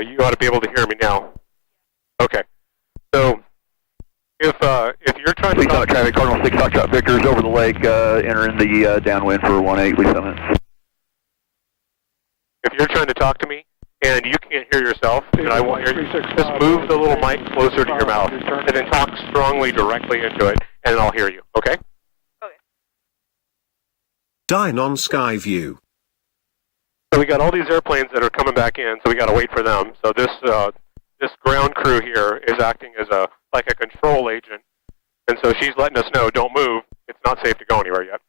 you ought to be able to hear me now. Okay. So, if you're trying to talk... traffic, Cardinal 6 Foxtrot Victor is over the lake, entering the downwind for 18 Lee Summit. If you're trying to talk to me, and you can't hear yourself, and I want you just move the little mic closer to your mouth, and then talk strongly directly into it, and I'll hear you, okay? Okay. Dine on Skyview. So we got all these airplanes that are coming back in, so we got to wait for them. So this ground crew here is acting as like a control agent, and so she's letting us know, don't move, it's not safe to go anywhere yet.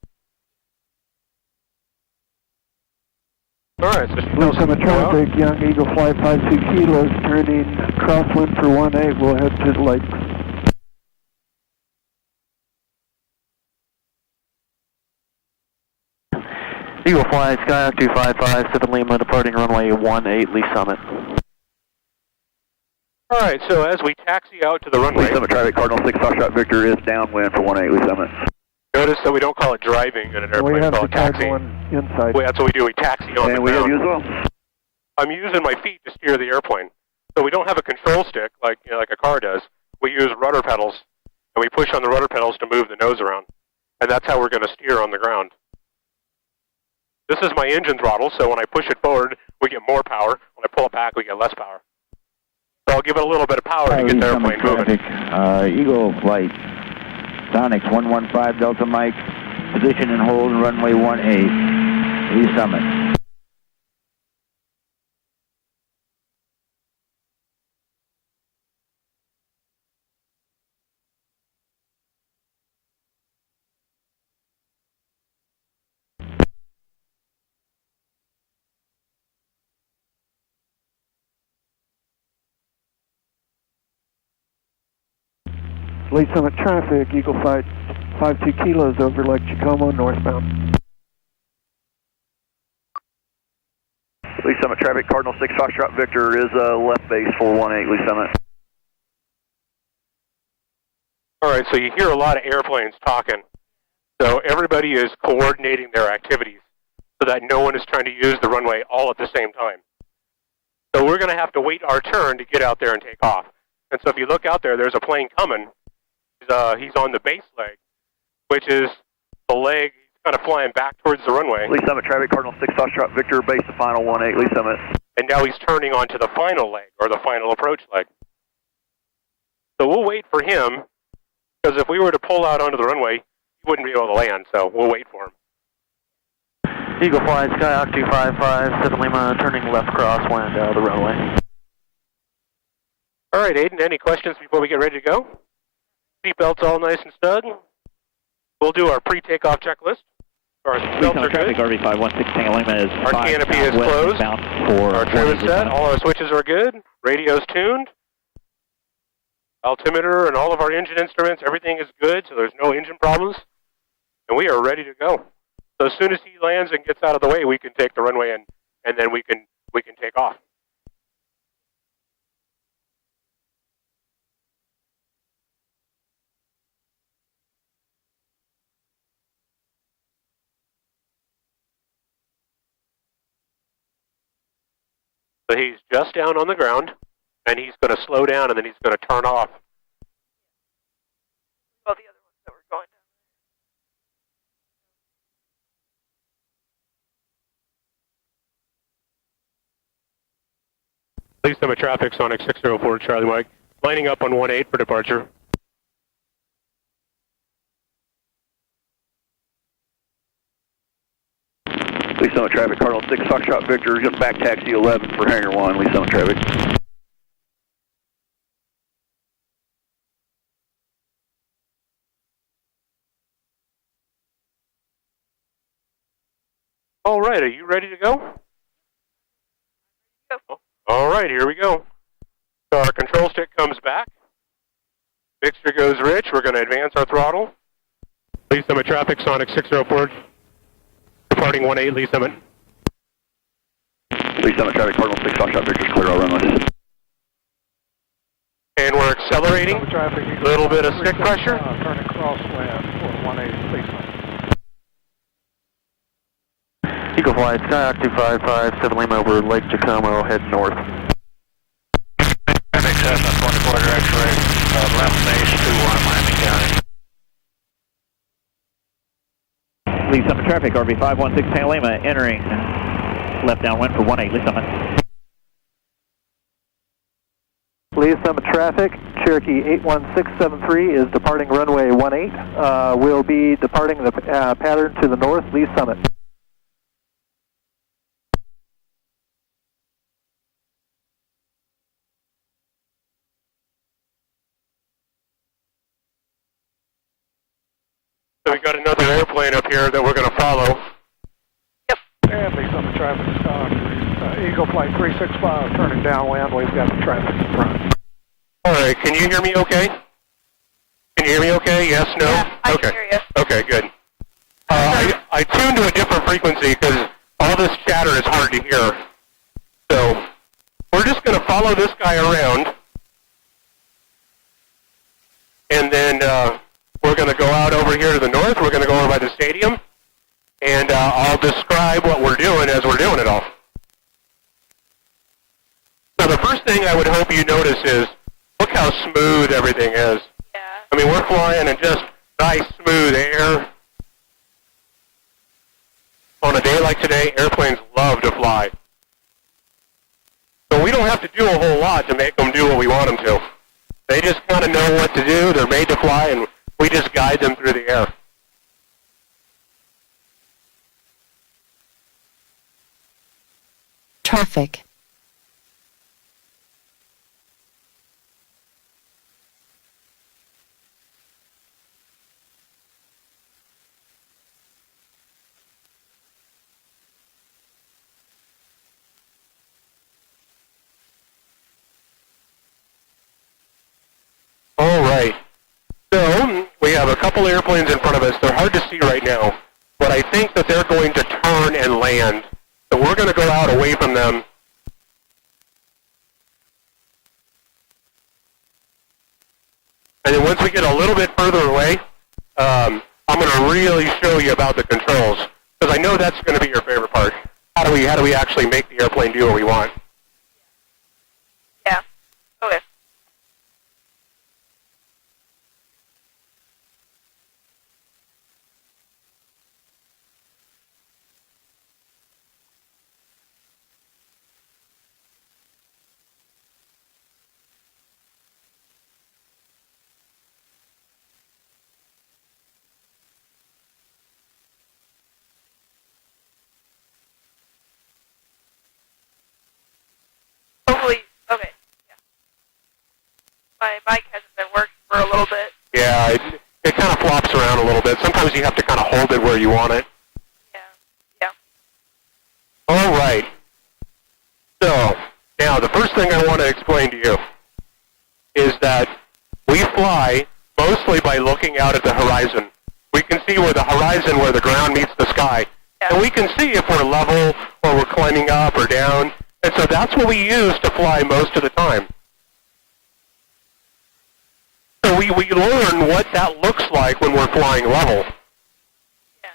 All right, so Lee Summit traffic, Young Eagle Flight 52 kilos, turning crosswind for 18, we'll head to the lake. Eagle Flight, Skyhawk 255, 7 Lima, departing runway 18, Lee Summit. All right, so as we taxi out to the runway... Lee Summit traffic, Cardinal 6 Foxtrot Victor is downwind for 18 Lee Summit. Notice that we don't call it driving in an airplane, we call it taxiing. Inside. That's what we do, we taxi on the ground. And we have you as well. I'm using my feet to steer the airplane. So we don't have a control stick like a car does. We use rudder pedals, and we push on the rudder pedals to move the nose around. And that's how we're going to steer on the ground. This is my engine throttle, so when I push it forward, we get more power. When I pull it back, we get less power. So I'll give it a little bit of power to get the airplane moving. Eagle Flight, Sonics 115 Delta Mike, position and hold runway 18, Lee Summit. Lee Summit traffic, Eagle Flight 52 kilos over Lake Jacomo, northbound. Lee Summit traffic, Cardinal 6 Foxtrot Victor is left base for 18 Lee Summit. All right, so you hear a lot of airplanes talking. So everybody is coordinating their activities so that no one is trying to use the runway all at the same time. So we're going to have to wait our turn to get out there and take off. And so if you look out there, there's a plane coming. He's on the base leg, which is the leg kind of flying back towards the runway. Lee Summit traffic, Cardinal 6 Foxtrot Victor, base the final 18 Lee Summit. And now he's turning onto the final leg, or the final approach leg. So we'll wait for him, because if we were to pull out onto the runway, he wouldn't be able to land, so we'll wait for him. Eagle Flight, Skyhawk 255, 7 Lima, turning left crosswind out of the runway. All right, Aiden, any questions before we get ready to go? Seatbelts all nice and snug. We'll do our pre-takeoff checklist. Our seatbelts are good. RV 516 Tango Lima is our canopy is closed. Our trim is set. All our switches are good. Radio's tuned. Altimeter and all of our engine instruments, everything is good, so there's no engine problems. And we are ready to go. So as soon as he lands and gets out of the way, we can take the runway and then we can take off. So he's just down on the ground, and he's going to slow down, and then he's going to turn off. All the other ones that were going down. Lee Summit traffic, Sonic 604 Charlie Mike, lining up on 18 for departure. Lee Summit traffic, Cardinal 6 Foxtrot Victor, just back taxi 11 for Hangar 1, Lee Summit traffic. All right, are you ready to go? Go. All right, here we go. So our control stick comes back. Mixture goes rich. We're going to advance our throttle. Lee Summit traffic, Sonic 604, departing 18 Lee Summit. Lee Summit traffic, Cardinal 6 Foxtrot Victor's clear all runways. And we're accelerating. A little bit of stick pressure. Turning crosswind for 18 Lee Summit. Eagle Flight, Skyhawk 255, 7 Lima over Lake Jacomo, head north. Cessna 24 direct right, left base 21 Miami County. Lee Summit traffic, RV 516 Pan Lima, entering left downwind for 18, Lee Summit. Lee Summit traffic, Cherokee 81673 is departing runway 18. We'll be departing the pattern to the north, Lee Summit. So we got another airplane up here that we're going to follow. And Lee Summit traffic, Eagle Flight 365 turning downwind. We've got the traffic in front. All right, can you hear me okay? Can you hear me okay? Yes, no? Yeah, I okay. can hear you. Okay, good. I tuned to a different frequency because all this chatter is hard to hear. So we're just going to follow this guy around. And then we're going to go out over here to the north. We're going to go over by the stadium. And I'll describe what we're doing as we're doing it all. So the first thing I would hope you notice is, look how smooth everything is. Yeah. I mean, we're flying in just nice, smooth air. On a day like today, airplanes love to fly. So we don't have to do a whole lot to make them do what we want them to. They just kind of know what to do. They're made to fly, and we just guide them through the air. Traffic. All right. So we have a couple airplanes in front of us. They're hard to see right now, but I think that they're going to turn and land. So we're going to go out away from them. And then once we get a little bit further away, I'm going to really show you about the controls, because I know that's going to be your favorite part. How do we actually make the airplane do what we want? Yeah. Okay. Hopefully, okay. Yeah. My mic hasn't been working for a little bit. Yeah, it kind of flops around a little bit. Sometimes you have to kind of hold it where you want it. Yeah. All right. So, now the first thing I want to explain to you is that we fly mostly by looking out at the horizon. We can see where the horizon, where the ground meets the sky. Yeah. And we can see if we're level or we're climbing up or down. And so that's what we use to fly most of the time. So we learn what that looks like when we're flying level. Yeah.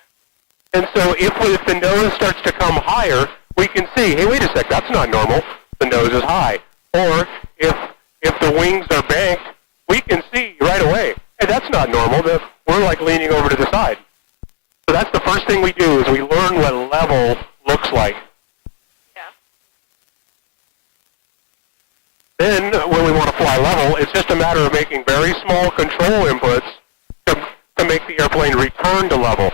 And so if the nose starts to come higher, we can see, hey, wait a sec, that's not normal. The nose is high. Or if the wings are banked, we can see right away, hey, that's not normal. We're like leaning over to the side. So that's the first thing we do is we learn what level looks like. Then, when we want to fly level, it's just a matter of making very small control inputs to make the airplane return to level.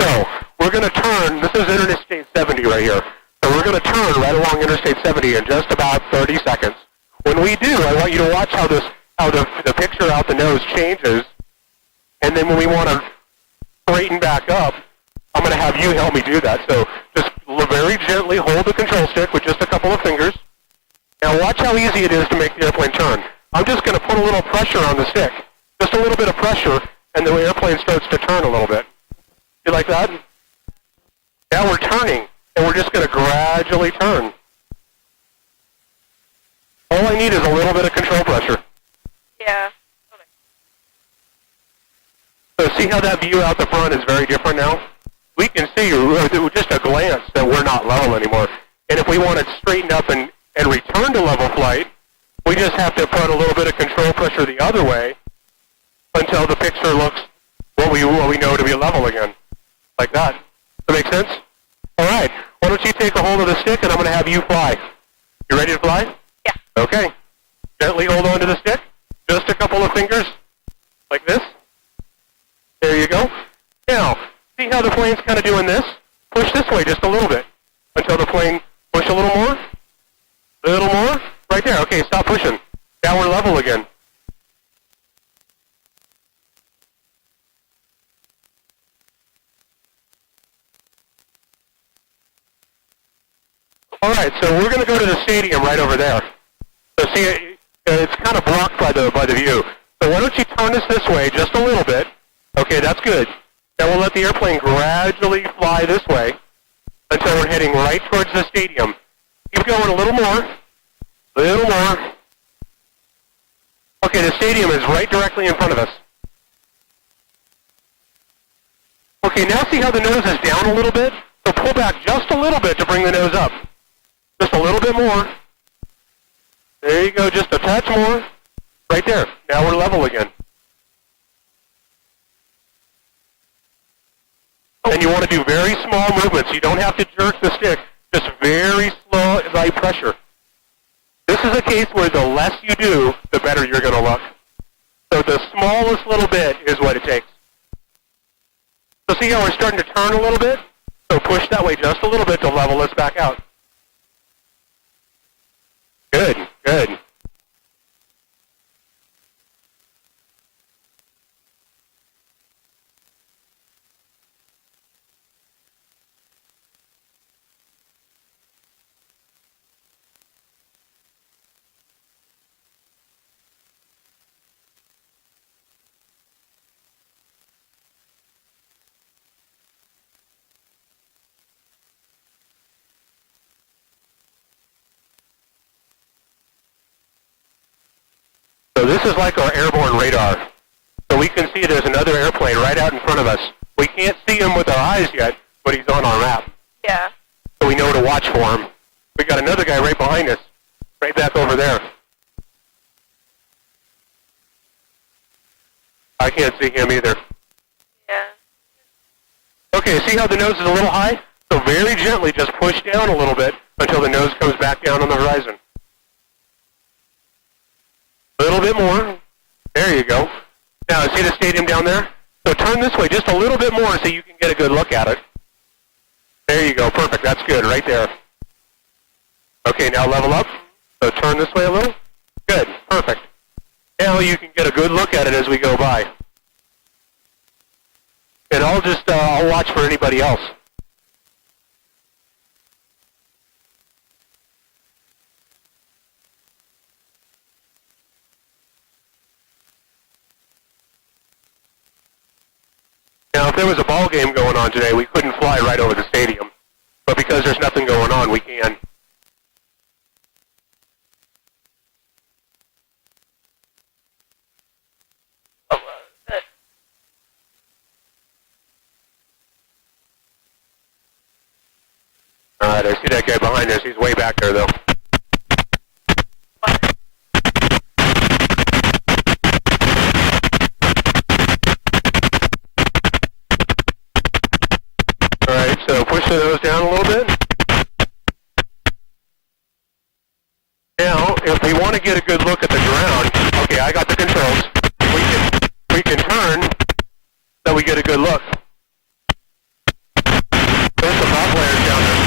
So, we're going to turn, this is Interstate 70 right here, so we're going to turn right along Interstate 70 in just about 30 seconds. When we do, I want you to watch how the picture out the nose changes, and then when we want to straighten back up, I'm going to have you help me do that. So, just very gently hold the control stick with just a couple of fingers. Now watch how easy it is to make the airplane turn. I'm just going to put a little pressure on the stick. Just a little bit of pressure, and the airplane starts to turn a little bit. You like that? Now we're turning, and we're just going to gradually turn. All I need is a little bit of control pressure. Yeah. Okay. So see how that view out the front is very different now? We can see with just a glance that we're not level anymore. And if we want to straighten up and return to level flight, we just have to put a picture the other way until the picture looks what we know to be level again, like that. Does that make sense? All right. Why don't you take a hold of the stick, and I'm going to have you fly. You ready to fly? Yeah. Okay. Gently hold on to the stick. Just a couple of fingers, like this. There you go. Now, see how the plane's kind of doing this? Push this way just a little bit until the plane push a little more. A little more. Right there. Okay, stop pushing. Now we're level again. All right, so we're going to go to the stadium right over there. So see, it's kind of blocked by the view. So why don't you turn this way just a little bit? Okay, that's good. Now we'll let the airplane gradually fly this way until we're heading right towards the stadium. Keep going a little more. A little more. Okay, the stadium is right directly in front of us. Okay, now see how the nose is down a little bit? So pull back just a little bit to bring the nose up. Just a little bit more. There you go, just a touch more. Right there. Now we're level again. And you want to do very small movements. You don't have to jerk the stick. Just very slow, light pressure. This is a case where the less you do, the better you're going to look. So the smallest little bit is what it takes. So see how we're starting to turn a little bit? So push that way just a little bit to level us back out. Good, good. So this is like our airborne radar. So we can see there's another airplane right out in front of us. We can't see him with our eyes yet, but he's on our map. Yeah. So we know to watch for him. We got another guy right behind us, right back over there. I can't see him either. Yeah. Okay, see how the nose is a little high? So very gently just push down a little bit until the nose comes back down on the horizon. A little bit more. There you go. Now, see the stadium down there? So turn this way just a little bit more so you can get a good look at it. There you go. Perfect. That's good right there. Okay, now level up. So turn this way a little. Good. Perfect. Now you can get a good look at it as we go by. And I'll watch for anybody else. Now, if there was a ball game going on today, we couldn't fly right over the stadium. But because there's nothing going on, we can. Oh, good. All right, I see that guy behind us. He's way back there, though. All right, so push the nose down a little bit. Now, if we want to get a good look at the ground, okay, I got the controls. We can turn so we get a good look. There's some hot players down there.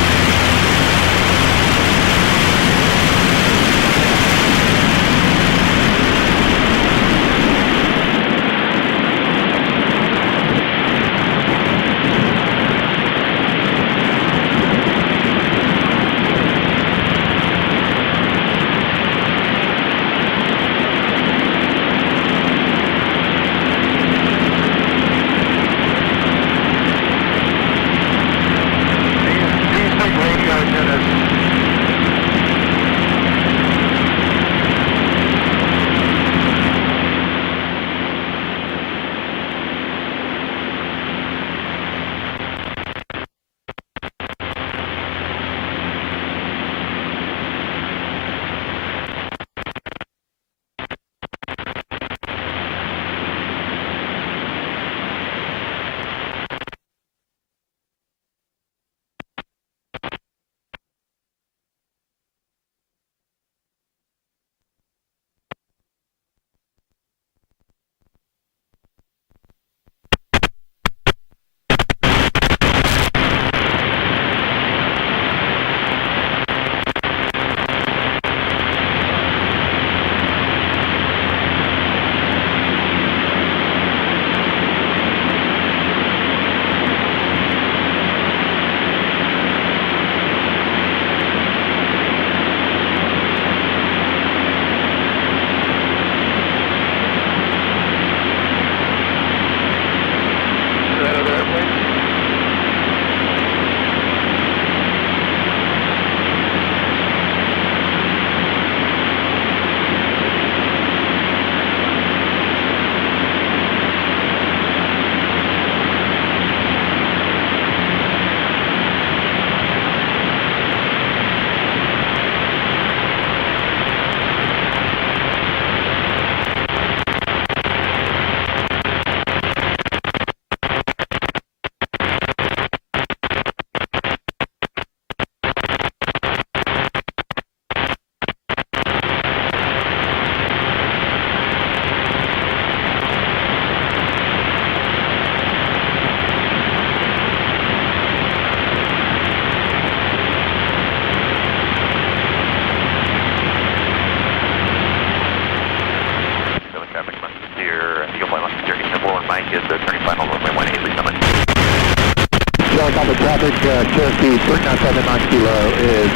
Showing copy traffic, Cherokee 397 kilo is...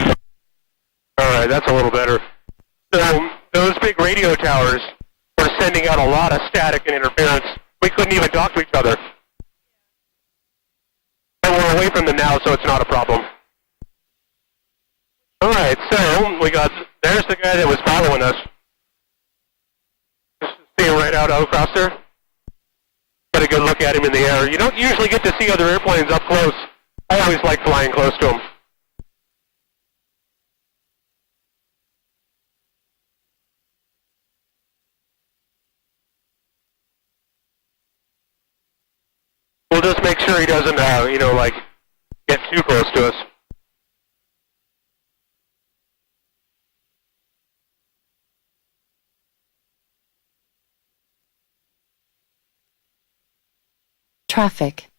Alright, that's a little better. So, those big radio towers were sending out a lot of static and interference. We couldn't even talk to each other. And we're away from them now, so it's not a problem. Alright, so, there's the guy that was following us. Just see him right out across there. Get a good look at him in the air. You don't usually get to see other airplanes up close. I always like flying close to them. We'll just make sure he doesn't, get too close to us. Traffic.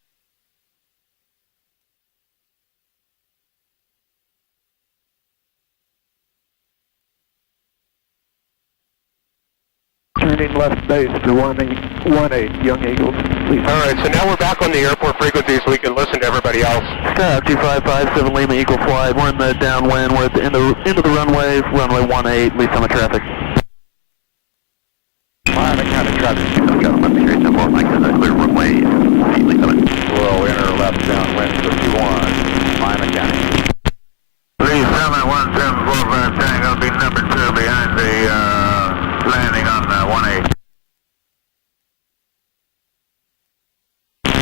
Turning left base to 18, Young Eagles, please. Alright, so now we're back on the airport frequency so we can listen to everybody else. Sky 2557 Lima Eagle Flight. We're in the downwind. We're at the end of the runway 18, lead summit traffic. Miami County traffic, got left straight to 4 Mike, clear runway 8, lead summit. We'll enter left downwind 51, Miami County. Please summit 1745 Tango, be number 2 behind the landing on 18.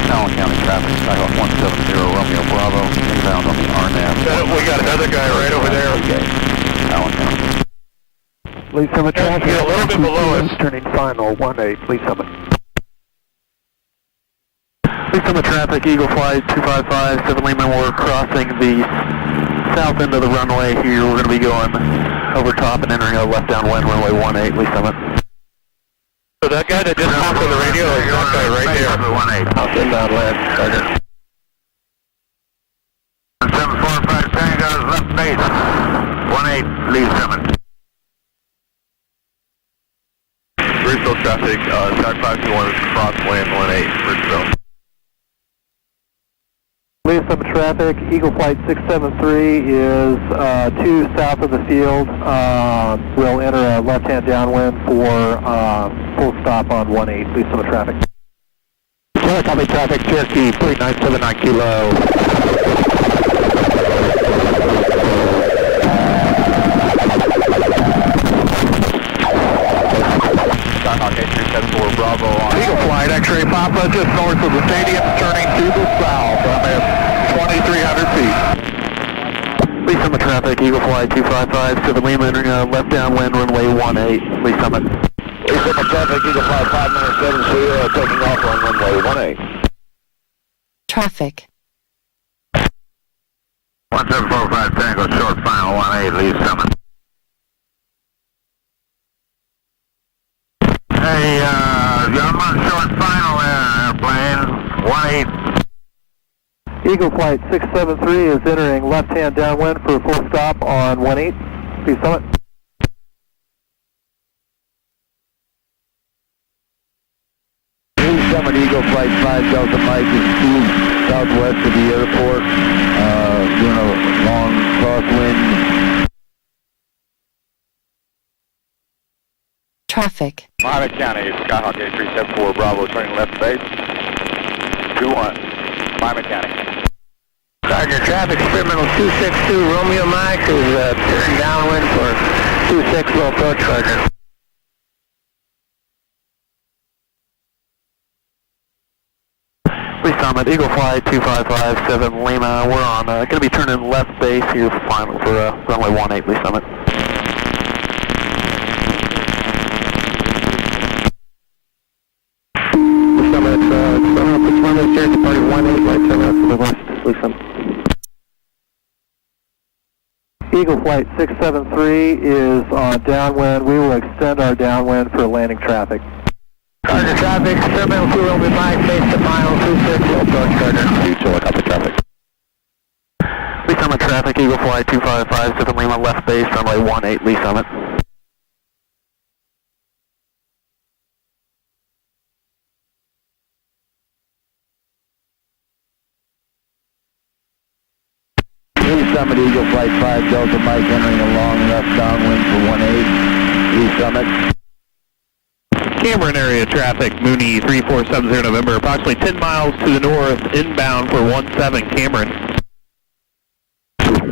Allen County traffic, Skyhawk 170 Romeo Bravo, inbound on the RNAV. We got another guy right over there. Allen County. Lead summit traffic. Yeah, a little bit below us. Turning final 18, lead summit. Lead summit traffic, Eagle Flight 2557 Lima. We're crossing the south end of the runway here. We're going to be going over top and entering a left downwind runway 18, lead summit. So that guy that just talked on the radio is that guy right there. 18. I'll send out left, Sergeant. 1745 Tango, left base, 18, lead summit. Bridgeville traffic, Sky 521 crosswind 18, Bridgeville. Lead summit traffic, Eagle Flight 673 is 2 south of the field. We'll enter a left-hand downwind for full stop on 18, lead summit traffic. Copy traffic, Cherokee 3979 kilo. Skyhawk 8374 Bravo on Eagle Flight, X-ray Papa, just north of the stadium, turning to the south. I'm at 2,300 feet. Lead summit traffic, Eagle Flight 2557 Lima, entering a left downwind runway 18, lead summit. Lead summit traffic, Eagle Flight 5970, taking off on runway 18. Traffic. 1745 Tango, short final 18, lead summit. Hey, I'm on short final airplane, 18. Eagle Flight 673 is entering left-hand downwind for a full stop on 18, please summit. Lead summit, Eagle Flight 5 Delta Mike is due southwest of the airport, doing a long crosswind. Traffic. Miami County, Skyhawk 8374 Bravo, turning left base, 21, Miami County. Sergeant, traffic criminal 262 Romeo Mike is turning downwind for 26 low approach, Sergeant. Lead summit, Eagle Flight 2557 Lima. We're on, going to be turning left base here for runway 18, lead summit. Eagle Flight 673 is on downwind. We will extend our downwind for landing traffic. Sergeant, traffic, terminal 2 Romeo Mike, base to final 26 low approach, Sergeant. Copy traffic. Lead summit traffic, Eagle Flight 2557 Lima, left base, runway 18, lead summit. Summit, Eagle Flight 5, Delta Mike, entering a long left downwind for 18, Lee Summit. Cameron area traffic, Mooney 3470 November, approximately 10 miles to the north, inbound for 17 Cameron.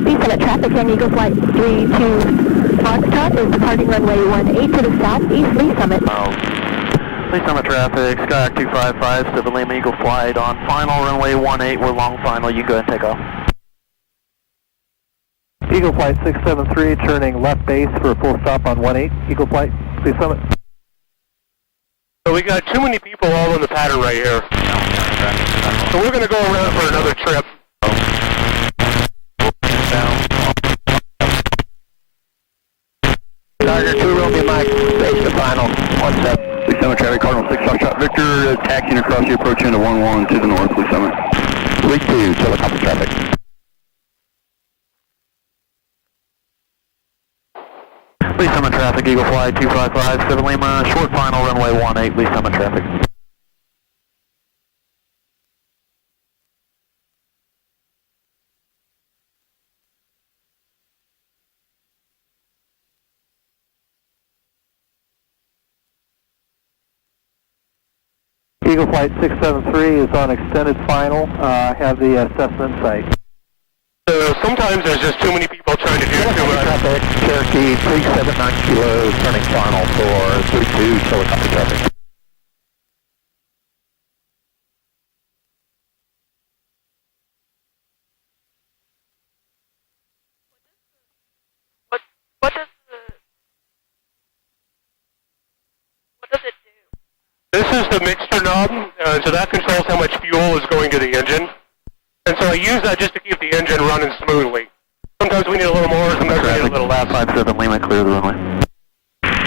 Lee Summit traffic and Eagle Flight 32 Foxtrot is departing runway 18 to the southeast, Lee Summit. Lee Summit traffic, Skyhawk 255, 7 Lima Eagle Flight on final, runway 18, we're long final, you go ahead and take off. Eagle Flight 673 turning left base for a full stop on 18, Eagle Flight, Lee Summit. So we got too many people all in the pattern right here. So we're going to go around for another trip. Target 2 Romeo Mike, base to final, 17. Lee Summit traffic, Cardinal 6 Foxtrot Victor, taxiing across the approach into 11 to the north, Lee Summit. Lee 2, helicopter traffic. Lee Summit traffic, Eagle Flight 255, 7 Lima, short final, runway 18, Lee Summit traffic. Eagle Flight 673 is on extended final. Have the assessment site. So sometimes there's just too many people trying to do too much. Traffic, Cherokee 379 kilo, turning final for 32, helicopter traffic. What does it do? This is the mixture knob, so that controls how much fuel is going to the engine. And so I use that just to keep the engine running smoothly. Sometimes we need a little more, sometimes we need a little less. 57 Lima, clear the runway.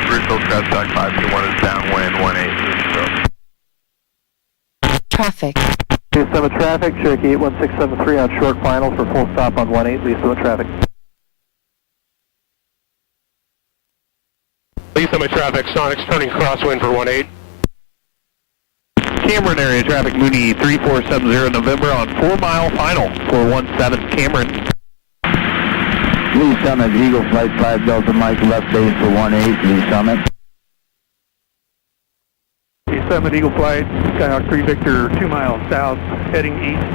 Bristol Traffic 521 is downwind 18. Traffic. Lee Summit traffic, Cherokee 81673 on short final for full stop on 18, Lee Summit traffic. Lee Summit traffic, Sonic's turning crosswind for 18. Cameron area traffic, Mooney 3470 November on 4 mile final for 17 Cameron. Lee Summit, Eagle Flight 5, Delta Mike, left base for 18, Lee Summit. Lee Summit, Eagle Flight, Skyhawk 3 Victor, 2 miles south, heading east,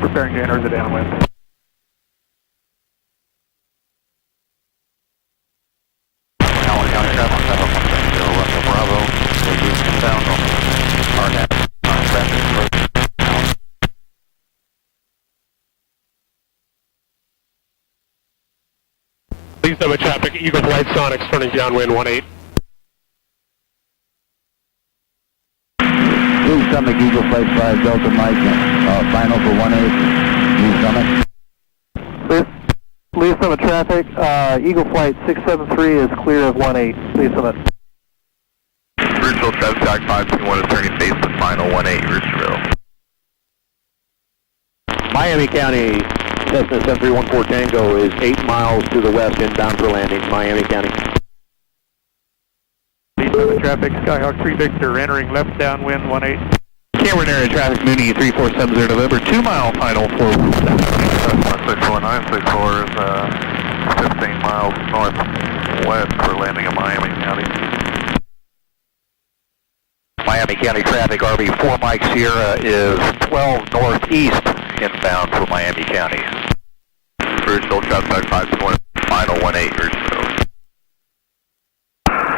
preparing to enter the downwind. Allen County traffic, Russell Bravo, we're eastbound on RNAP, traffic approach. Lee Summit traffic, Eagle Flight, Sonic's turning downwind 18. Lee Summit, Eagle Flight 5, Delta Mike, final for 18, Lee Summit. Lee Summit traffic, Eagle Flight 673 is clear of 18, Lee Summit. Bristol Traffic 521 is turning base to final 18, Roosterville. Miami County, Cessna 7314 Tango is 8 miles to the west, inbound for landing, Miami County. Lee Summit traffic, Skyhawk 3 Victor, entering left downwind 18. Cameron area traffic, Mooney 3470 November, 2 mile final for 161964 is 15 miles northwest for landing in Miami County. Miami County traffic, RV 4 Mike Sierra is 12 northeast, inbound for Miami County. Bristol Traffic 521 final 18, Roosterville.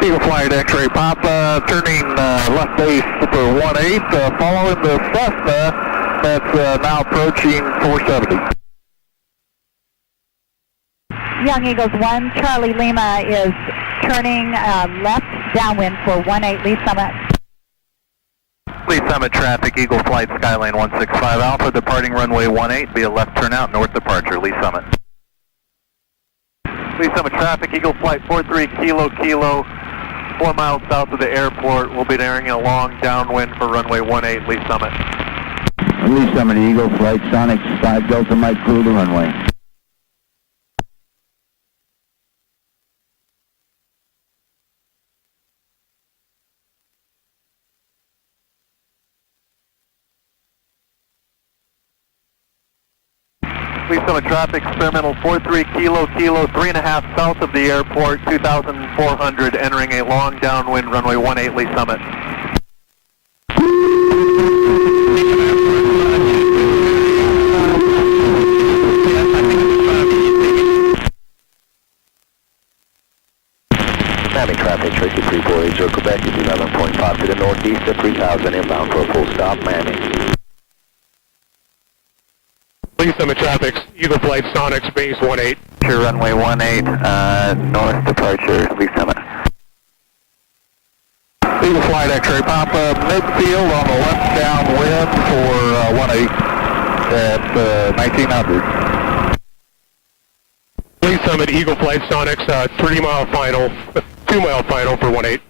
Eagle Flight X-Ray Papa, turning left base for 18, following the Cessna that's now approaching 470. Young Eagles 1, Charlie Lima is turning left downwind for 18, Lee Summit. Lee Summit traffic, Eagle Flight Skyline 165 Alpha, departing runway 18 via left turnout, north departure, Lee Summit. Lee Summit traffic, Eagle Flight 43 Kilo, 4 miles south of the airport. We'll be entering a long downwind for runway 18, Lee Summit. Lee Summit, Eagle Flight, Sonic 5, Delta Mike, clear the runway. Lee Summit traffic, experimental 43 kilo, 3.5 south of the airport, 2,400, entering a long downwind runway 18 Lee Summit. Miami traffic, Tracy 3480 Quebec is 11.5 to the northeast at 3000 inbound for a full stop, Miami. Lee Summit traffic, Eagle Flight Sonics, base 18. Sure, runway 18, north departure, Lee Summit. Eagle Flight X-ray Papa, midfield on the left downwind for 18 at 1900. Lee Summit, Eagle Flight Sonics, 3-mile final, 2-mile final for 18.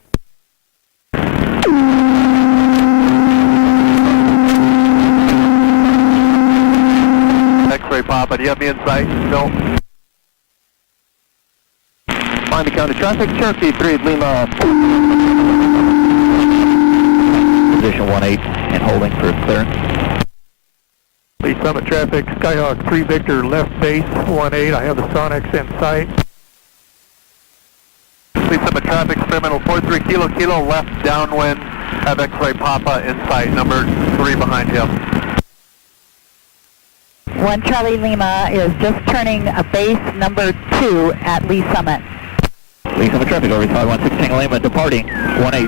X-ray Papa, do you have me in sight? No. Miami County traffic, Cherokee 3 Lima. Position 18 and holding for clearance. Lee Summit traffic, Skyhawk 3 Victor, left base 18. I have the Sonics in sight. Lee Summit traffic, experimental 43 kilo, left downwind. Have X-ray Papa in sight, number 3 behind him. 1 Charlie Lima is just turning a base number 2 at Lee Summit. Lee Summit traffic over 516 Tango Lima departing 18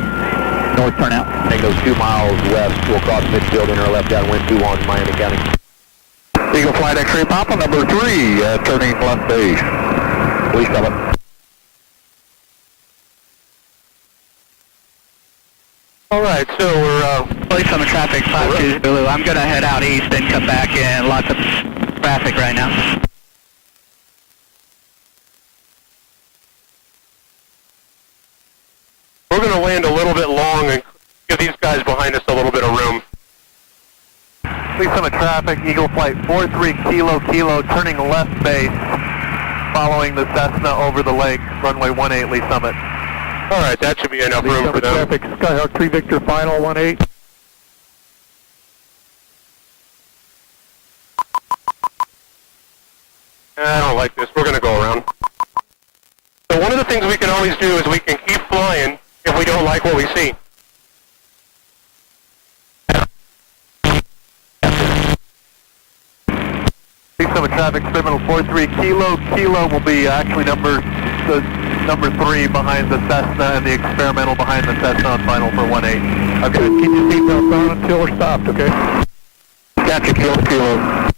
north turnout. Tango 2 miles west, we'll cross midfield, enter left downwind 21, Miami County. Eagle Flight X-ray Papa, number 3, turning left base. Lee Summit. All right, so we're Lee Summit traffic, 52 Zulu. I'm going to head out east and come back in. Lots of traffic right now. we're going to land a little bit long and give these guys behind us a little bit of room. Lee Summit traffic, Eagle Flight 43 kilo, turning left base, following the Cessna over the lake, runway 18 Lee Summit. All right, that should be enough room for them. Traffic, Skyhawk 3 Victor, final 18. I don't like this. We're going to go around. So one of the things we can always do is we can keep flying if we don't like what we see. Lee Summit traffic, experimental 43 kilo will be actually number 3 behind the Cessna, and the experimental behind the Cessna on final for 18. Okay, keep your seatbelts on until we're stopped, okay? Gotcha, kilo.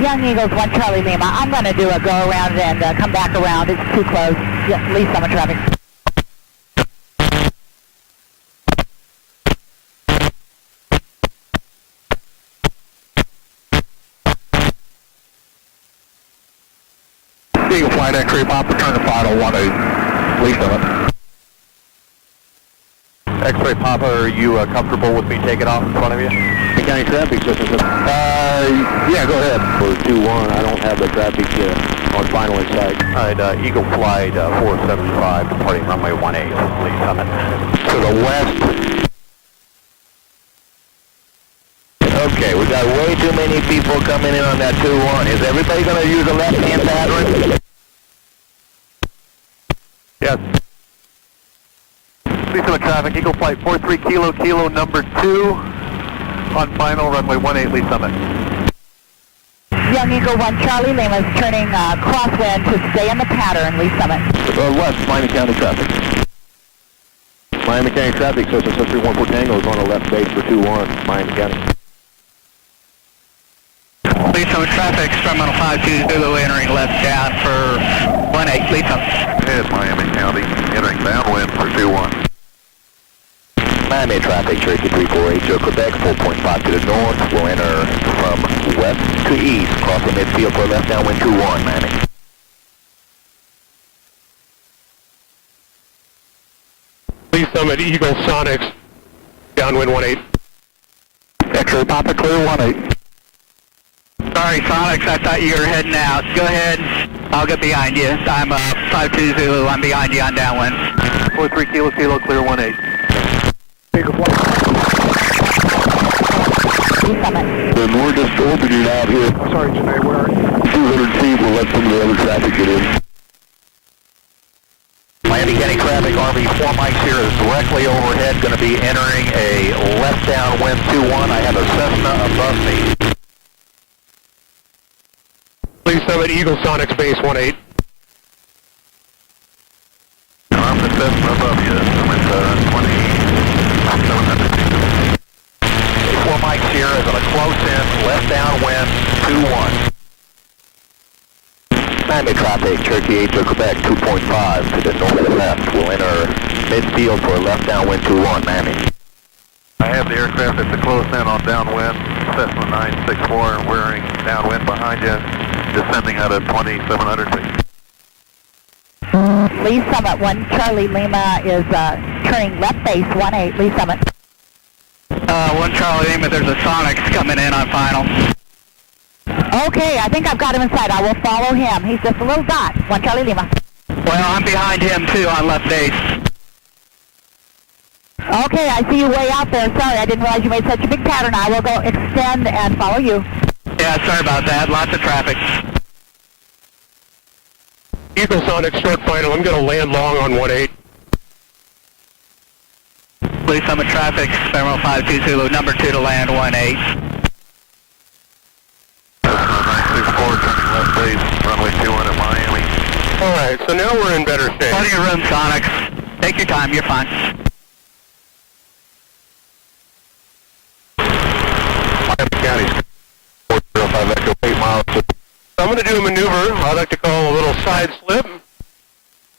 Young Eagles, 1 Charlie Lima. I'm going to do a go around and come back around. It's too close. Lee Summit traffic. Eagle Flight X-ray Pop, return to final 18, Lee Summit. X-ray Papa, are you comfortable with me taking off in front of you? County traffic, Yeah, go ahead. for 21, I don't have the traffic on final in sight. All right, Eagle Flight 475, departing runway 18, Lee Summit. To the west. Okay, we got way too many people coming in on that 2-1. Is everybody going to use a left-hand pattern? Yes. Lee Summit traffic, Eagle Flight 43 kilo, number 2, on final runway 18, Lee Summit. Young Eagle 1 Charlie Lima is turning crosswind to stay in the pattern, Lee Summit. West, Miami County traffic. Miami County traffic, so 314 Tango is on the left base for 2-1, Miami County. Lee Summit traffic, experimental 52 Zulu entering left down for 18 Lee Summit. Head Miami County, entering downwind for 2-1. Miami traffic, Cherokee 3480 Quebec, 4.5 to the north. We'll enter from west to east, cross the midfield for left downwind 2-1, Miami. Lee Summit, Eagle Sonics, downwind 18. X-ray Papa, clear 18. Sorry, Sonics, I thought you were heading out. Go ahead. I'll get behind you. I'm 52 Zulu. I'm behind you on downwind. 43 kilo, clear 18. Eagle Flight. Lee Summit. Then we're just orbiting out here. I'm sorry, Janae, where are you? 200 feet, we'll let some of the other traffic get in. Landing heading traffic, RV4 Mike here is directly overhead, going to be entering a left downwind 2-1. I have a Cessna above me. Please summit Eagle Sonics base 18. I'm the Cessna above you. I'm at 2700 feet. 4 Mike here is on a close in, left downwind 2-1. Miami traffic, Cherokee 8 to Quebec 2.5 to the north and left. We'll enter midfield for left downwind 21, Miami. I have the aircraft at the close in on downwind, Cessna 964, wearing downwind behind you, descending out of 2700 feet. Lee Summit, 1 Charlie Lima is turning left base 18, Lee Summit. 1 Charlie Lima, there's a Sonics coming in on final. Okay, I think I've got him in sight. I will follow him. He's just a little dot. 1 Charlie Lima. Well, I'm behind him too on left base. Okay, I see you way out there. Sorry, I didn't realize you made such a big pattern. I will go extend and follow you. Yeah, sorry about that. Lots of traffic. Eagle Sonics short final. I'm going to land long on 18. Lee Summit traffic, Thermal 52 Zulu, number 2 to land 18. Cessna 964, turning left base, runway 21 at Miami. Alright, so now we're in better shape. Plenty of room, Sonics. Take your time, you're fine. Miami County, 405 Echo 8 miles. So I'm going to do a maneuver I like to call a little side slip.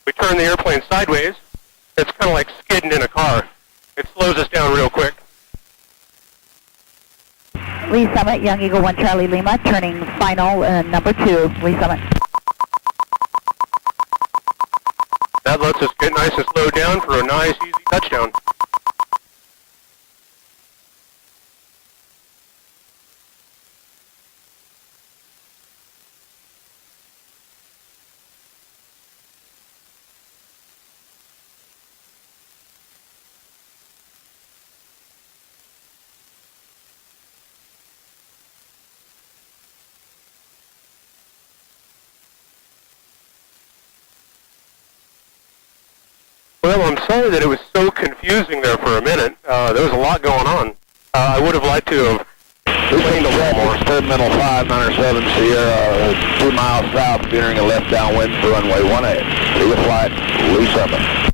We turn the airplane sideways. It's kind of like skidding in a car. It slows us down real quick. Lee Summit, Young Eagle 1 Charlie Lima, turning final number 2, Lee Summit. That lets us get nice and slowed down for a nice, easy touchdown. Well, I'm sorry that it was so confusing there for a minute. There was a lot going on. I would have liked to have explained a little more. Experimental 597 Sierra, 2 miles south, entering a left downwind for runway 18. Leave flight, Lee Summit.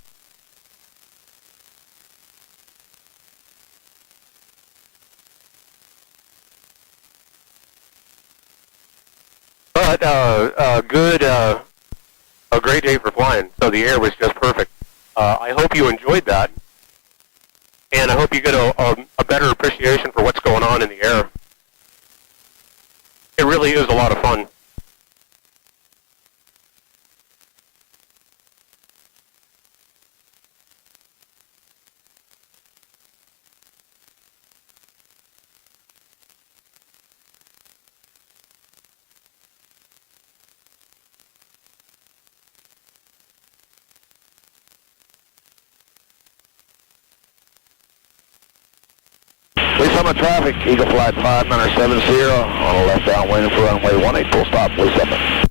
But a great day for flying. So the air was just perfect. I hope you enjoyed that, and I hope you get a better appreciation for what's going on in the air. It really is a lot of fun. Lee Summit traffic, Eagle Flight 597 Sierra on a left downwind for runway 18, full stop, Lee Summit.